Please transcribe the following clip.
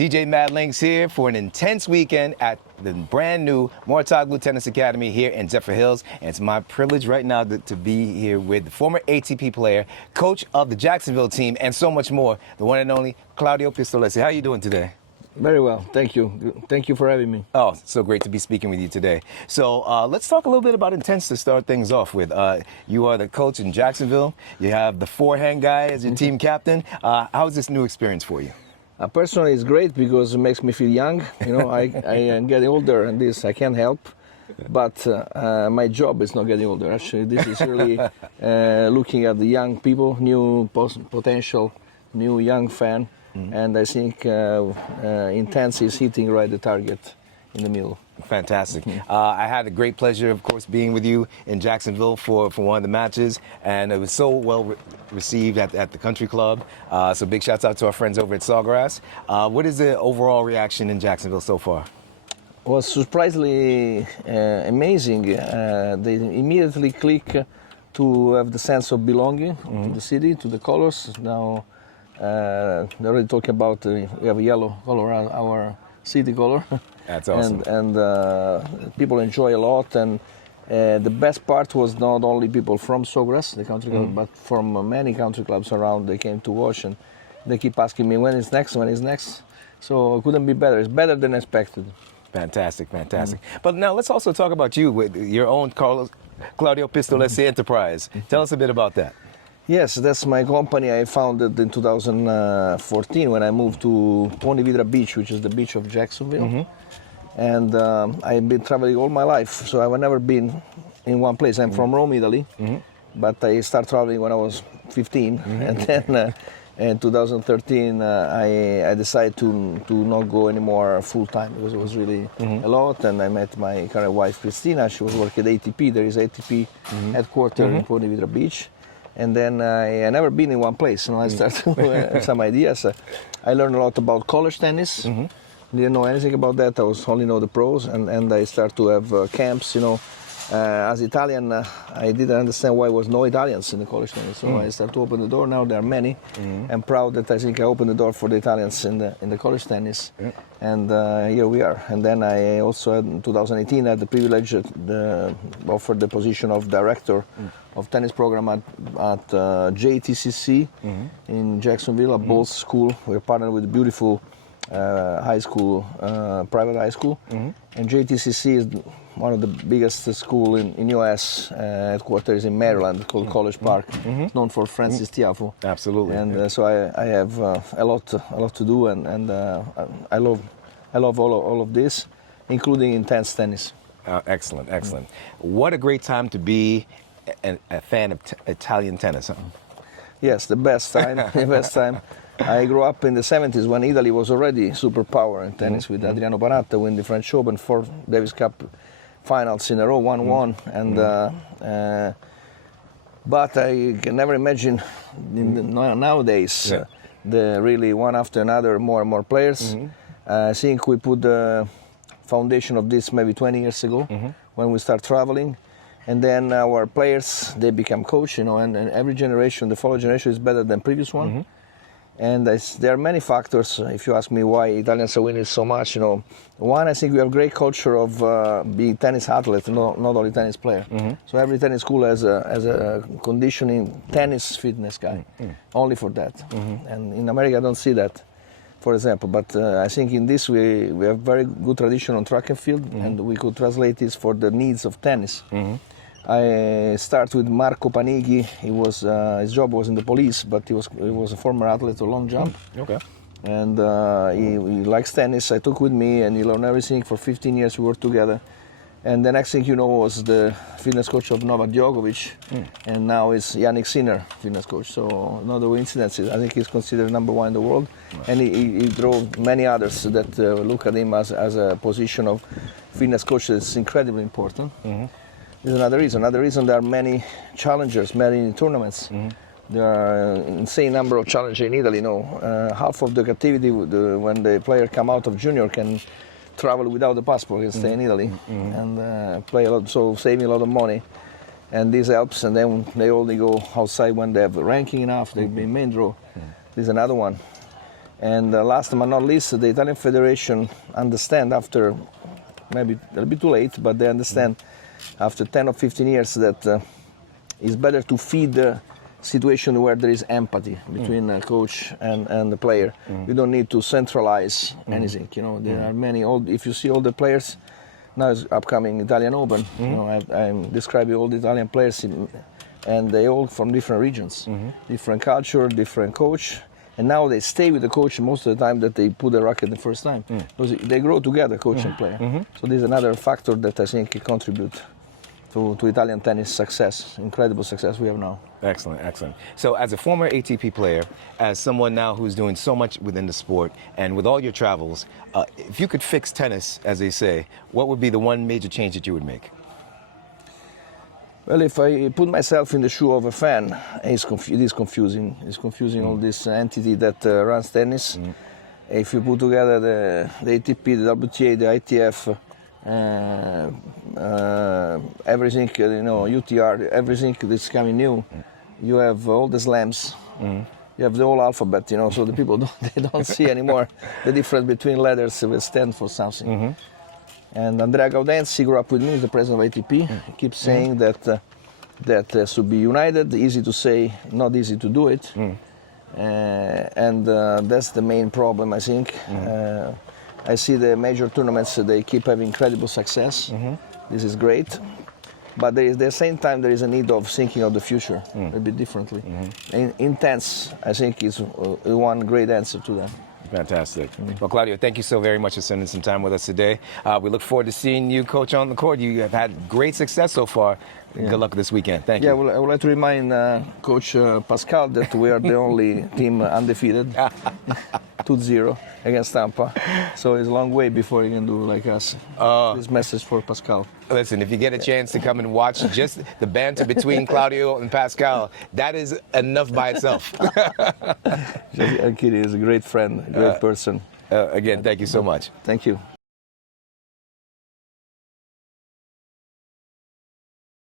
DJ Mad Linx here for an intense weekend at the brand new Mouratoglou Tennis Academy here in Zephyrhills. And it's my privilege right now to be here with the former ATP player, coach of the Jacksonville team, and so much more, the one and only Claudio Pistolesi. How are you doing today? Very well, thank you. Thank you for having me. Oh, so great to be speaking with you today. So let's talk a little bit about Intennse to start things off with. You are the coach in Jacksonville. You have the forehand guy as your team captain. How is this new experience for you? Personally, it's great because it makes me feel young. You know, I am getting older, and this I can't help. But my job is not getting older. Actually, this is really looking at the young people, new potential, new young fan. And I think Intennse is hitting right the target in the middle. Fantastic. I had a great pleasure, of course, being with you in Jacksonville for one of the matches, and it was so well received at the country club. So big shouts out to our friends over at Sawgrass. What is the overall reaction in Jacksonville so far? It was surprisingly amazing. They immediately click to have the sense of belonging to the city, to the colors. Now they're already talking about we have a yellow color, our city color. That's awesome. And people enjoy a lot. And the best part was not only people from Sawgrass, the country club, but from many country clubs around. They came to watch, and they keep asking me when is next. So it couldn't be better. It's better than expected. Fantastic, fantastic. But now let's also talk about you with your own Claudio Pistolesi Enterprise. Tell us a bit about that. Yes, that's my company. I founded in 2014 when I moved to Ponte Vedra Beach, which is the beach of Jacksonville. And I've been traveling all my life, so I've never been in one place. I'm from Rome, Italy, but I started traveling when I was 15. And then in 2013, I decided to not go anymore full-time because it was really a lot. And I met my current wife, Christina. She was working at ATP. There is ATP headquarters in Ponte Vedra Beach. And then I never been in one place. You know, I started with some ideas. I learned a lot about college tennis. Didn't know anything about that. I was only know the pros, and I started to have camps. You know, as Italian, I didn't understand why there was no Italians in the college tennis. So I started to open the door. Now there are many. I'm proud that I think I opened the door for the Italians in the college tennis, and here we are. And then I also in 2018 had the privilege offered the position of director of tennis program at JTCC in Jacksonville, a Bulls school. We're partnered with a beautiful high school, private high school. And JTCC is one of the biggest school in US, headquarters in Maryland, called College Park. It's known for Francis Tiafoe. Absolutely. And so I have a lot to do, and I love all of this, including Intennse tennis. Excellent, excellent. What a great time to be a fan of Italian tennis, huh? Yes, the best time, the best time. I grew up in the 70s when Italy was already superpower in tennis with Adriano Panatta win the French Open, 4 Davis Cup finals in a row, 1-1. And but I can never imagine nowadays the really one after another, more and more players. I think we put the foundation of this maybe 20 years ago when we start traveling. And then our players, they become coach, you know, and every generation, the following generation is better than previous one. And there are many factors, if you ask me why Italians are winning so much, you know. One, I think we have great culture of being tennis athlete, not only tennis player. So every tennis school has a conditioning tennis fitness guy, only for that. And in America, I don't see that, for example. But I think in this we have very good tradition on track and field, and we could translate this for the needs of tennis. I start with Marco Panighi. He was his job was in the police, but he was a former athlete of long jump. Okay. And he likes tennis. I took with me, and he learned everything. For 15 years we worked together. And the next thing you know was the fitness coach of Novak Djokovic, and now is Yannick Sinner, fitness coach. So not a coincidence. I think he's considered #1 in the world, and he drove many others that look at him as a position of fitness coach that's incredibly important. There's another reason. Another reason there are many challengers, many tournaments. There are an insane number of challengers in Italy. You know, half of the captivity when the player come out of junior can travel without the passport, can stay in Italy and play a lot, so saving a lot of money. And this helps. And then they only go outside when they have ranking enough. They be main draw. This is another one. And last but not least, the Italian Federation understand after, maybe a little bit too late, but they understand after 10 or 15 years that it's better to feed the situation where there is empathy between the coach and the player. We don't need to centralize anything. You know, there are many if you see all the players, now is upcoming Italian Open. You know, I'm describing all the Italian players, and they all from different regions, different culture, different coach. And now they stay with the coach most of the time that they put the racket the first time. Because they grow together, coach and player. So this is another factor that I think contribute to Italian tennis success, incredible success we have now. Excellent, excellent. So as a former ATP player, as someone now who's doing so much within the sport, and with all your travels, if you could fix tennis, as they say, what would be the one major change that you would make? Well, if I put myself in the shoe of a fan, it is confusing. It's confusing all this entity that runs tennis. If you put together the ATP, the WTA, the ITF, everything, you know, UTR, everything that's coming new, you have all the slams. You have the whole alphabet, you know, so the people don't see anymore the difference between letters will stand for something. And Andrea Gaudenzi grew up with me, the president of ATP. He keeps saying that has to be united, easy to say, not easy to do it. And that's the main problem, I think. I see the major tournaments, they keep having incredible success. This is great. But at the same time, there is a need of thinking of the future a bit differently. Intennse, I think, is one great answer to that. Fantastic. Well, Claudio, thank you so very much for spending some time with us today. We look forward to seeing you coach on the court. You have had great success so far. Good luck this weekend. Thank you. Yeah, well, I would like to remind Coach Pascal that we are the only team undefeated, 2-0 against Tampa. So it's a long way before you can do like us. This message for Pascal. Listen, if you get a chance to come and watch just the banter between Claudio and Pascal, that is enough by itself. Akiri is a great friend, great person. Again, thank you so much. Thank you.